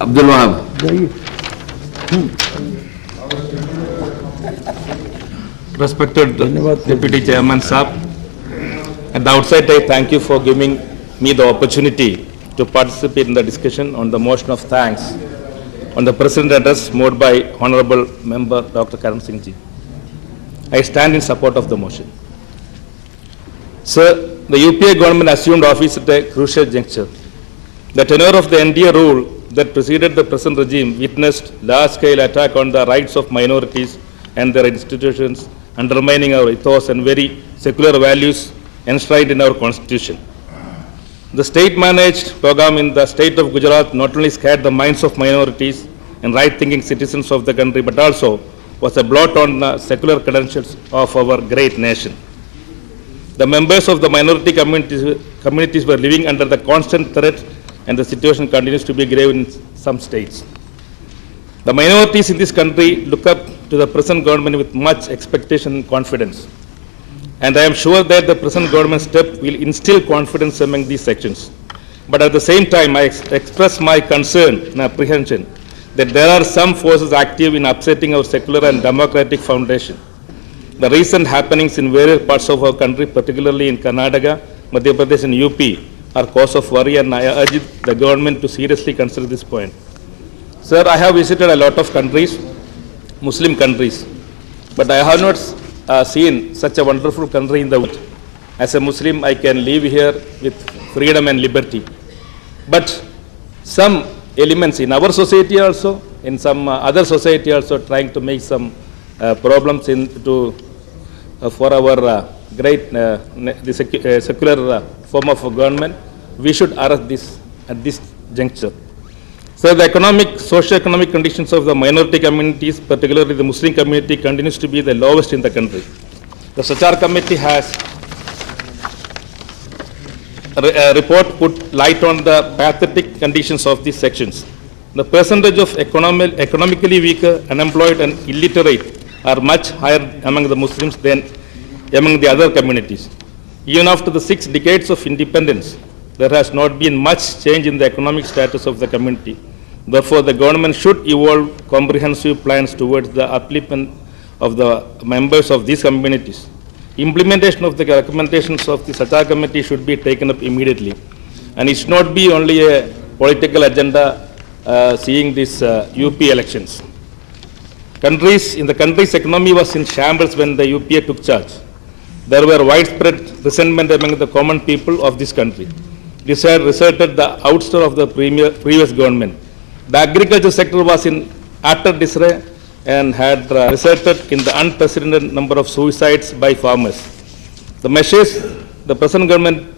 Abdul Wahab. Respected Deputy Chairman Saab, at the outset I thank you for giving me the opportunity to participate in the discussion on the motion of thanks on the President address made by Honorable Member Dr. Karan Singh Ji. I stand in support of the motion. Sir, the UPA government assumed office at a crucial juncture. The tenure of the NDA rule that preceded the present regime witnessed large-scale attack on the rights of minorities and their institutions, undermining our ethos and very secular values enshrined in our constitution. The state-managed program in the state of Gujarat not only scared the minds of minorities and right-thinking citizens of the country, but also was a blot on the secular credentials of our great nation. The members of the minority communities were living under the constant threat, and the situation continues to be grave in some states. The minorities in this country look up to the present government with much expectation and confidence. And I am sure that the present government step will instill confidence among these sections. But at the same time, I express my concern and apprehension that there are some forces active in upsetting our secular and democratic foundation. The recent happenings in various parts of our country, particularly in Karnataka, Madhya Pradesh and UP, are cause of worry, and I urge the government to seriously consider this point. Sir, I have visited a lot of countries, Muslim countries, but I have not seen such a wonderful country in the world. As a Muslim, I can live here with freedom and liberty. But some elements in our society also, in some other society also, trying to make some problems for our great secular form of government. We should arrest this at this juncture. So the socio-economic conditions of the minority communities, particularly the Muslim community, continues to be the lowest in the country. The Sachar Committee has a report put light on the pathetic conditions of these sections. The percentage of economically weaker, unemployed and illiterate are much higher among the Muslims than among the other communities. Even after the 6 decades of independence, there has not been much change in the economic status of the community. Therefore, the government should evolve comprehensive plans towards the upliftment of the members of these communities. Implementation of the recommendations of the Sachar Committee should be taken up immediately. And it should not be only a political agenda seeing these UP elections. In the country's economy was in shambles when the UPA took charge. There were widespread resentment among the common people of this country. This had resulted the ouster of the previous government. The agriculture sector was in utter disarray and had resulted in the unprecedented number of suicides by farmers. The measures the present government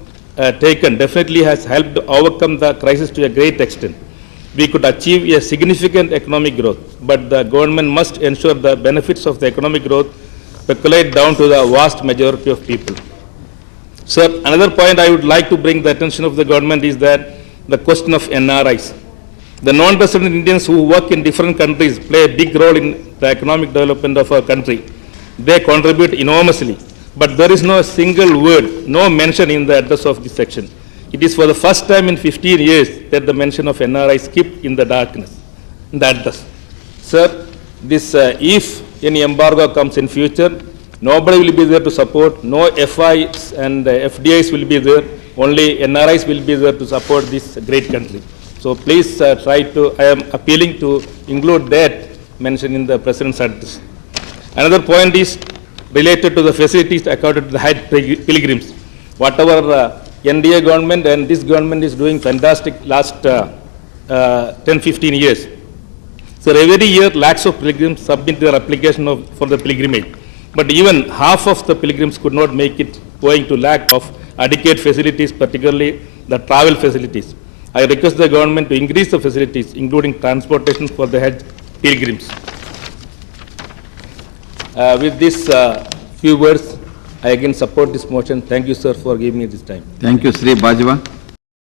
taken definitely has helped overcome the crisis to a great extent. We could achieve a significant economic growth, but the government must ensure the benefits of the economic growth percolate down to the vast majority of people. Sir, another point I would like to bring the attention of the government is that the question of NRIs. The non-resident Indians who work in different countries play a big role in the economic development of our country. They contribute enormously, but there is no single word, no mention in the address of this section. It is for the first time in 15 years that the mention of NRI skipped in the darkness, in the address. Sir, if any embargo comes in future, nobody will be there to support, no FIs and FDIs will be there, only NRIs will be there to support this great country. So please I am appealing to include that mention in the President's address. Another point is related to the facilities accorded to the Hajj pilgrims. Whatever NDA government and this government is doing fantastic last 10-15 years. So every year lakhs of pilgrims submit their application for the pilgrimage. But even half of the pilgrims could not make it owing to lack of adequate facilities, particularly the travel facilities. I request the government to increase the facilities, including transportation for the Hajj pilgrims. With these few words, I again support this motion. Thank you, sir, for giving me this time. Thank you, Sri Bajwa.